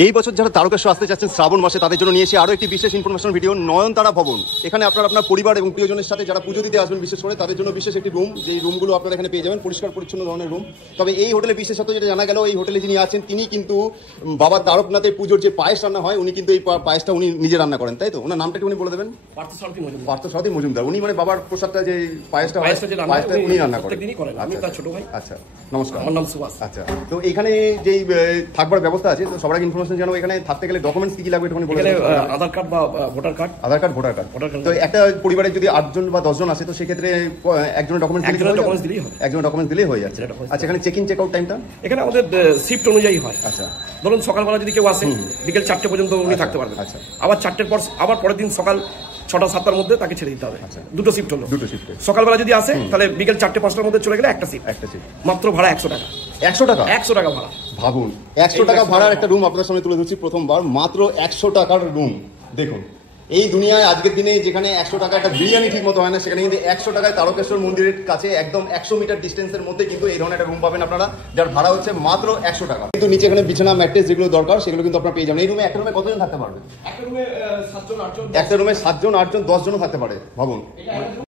এই বছর যারা তারকেশ্বর আসতে চাচ্ছেন শ্রাবণ মাসে তাদের জন্য নিয়ে এসে আরও একটি বিশেষ ইনফরমেশন ভিডিও নয়নতারা ভবন। এখানে আপনারা আপনার পরিবার এবং প্রিয়জনের সাথে যারা পুজো দিতে আসবেন বিশেষ করে তাদের জন্য বিশেষ একটি রুম, যেই রুমগুলো আপনারা এখানে পেয়ে যাবেন পরিষ্কার পরিচ্ছন্ন ধরনের রুম। তবে এই হোটেলে বিশেষত যেটা জানা গেল, এই হোটেলে যিনি আছেন তিনি কিন্তু বাবা তারকনাথের পুজোর যে পায়েস রান্না হয় উনি কিন্তু এই পায়েসটা উনি নিজে রান্না করেন, তাই তো? ওনার নামটা একটু উনি বলে দেবেন। পার্থসারথী মজুমদার। উনি মানে বাবার প্রসাদটা যে পায়েসটা উনি রান্না করেন। ছোট ভাই। আচ্ছা, নমস্কার। আমার নাম সুভাষ। আচ্ছা, তো এখানে যেই থাকবার ব্যবস্থা আছে, তো সবার আগে ইনফরমেশন জানাবো এখানে থাকতে গেলে ডকুমেন্টস কি লাগবে একটু বলে দেবেন। আধার কার্ড বা ভোটার কার্ড। আধার কার্ড, ভোটার কার্ড। তো একটা পরিবারে যদি 8 জন বা 10 জন আসে তো সেক্ষেত্রে একজনের ডকুমেন্টস দিলেই হয়। একজনের ডকুমেন্টস দিলেই হয়ে যাচ্ছে। আচ্ছা, এখানে চেক ইন চেক আউট টাইমটা এখানে আমাদের শিফট অনুযায়ী হয়। আচ্ছা, ধরুন সকালবেলা যদি কেউ আসে বিকেল 4টে পর্যন্ত উনি থাকতে পারবেন। আচ্ছা, আবার 4টের পর আবার পরের দিন সকাল 6টা-7টার মধ্যে তাকে ছেড়ে দিতে হবে। দুটো শিফট হলো। দুটো শিফট। সকালবেলা যদি আসে তাহলে বিকেল 4টে-5টার মধ্যে চলে গেলে একটা শিফট। মাত্র ভাড়া 100 টাকা। 100 টাকা? 100 টাকা ভাড়া। ভাবুন, 100 টাকা ভাড়ার একটা রুম আপনাদের সামনে তুলে ধরছি প্রথমবার। মাত্র 100 টাকার রুম। দেখুন, এই দুনিয়ায় আজকের দিনে যেখানে 100 টাকা একটা বিরিয়ানি ঠিক মতো হয় না, সেখানে কিন্তু 100 টাকায় তারকেশ্বর মন্দিরের কাছে একদম 100 মিটার ডিস্টেন্সের মধ্যে কিন্তু এই ধরনের একটা রুম পাবেন আপনারা, যার ভাড়া হচ্ছে মাত্র 100 টাকা। কিন্তু নিচে এখানে বিছানা, ম্যাট্রেস যেগুলো দরকার সেগুলো কিন্তু আপনারা পেয়ে যাবেন। এই রুমে একটা রুমে কতজন থাকতে পারবে? একটা রুমে 7 জন 8 জন। একটা রুমে 7 জন 8 জন 10 জনও থাকতে পারে। ভাবুন।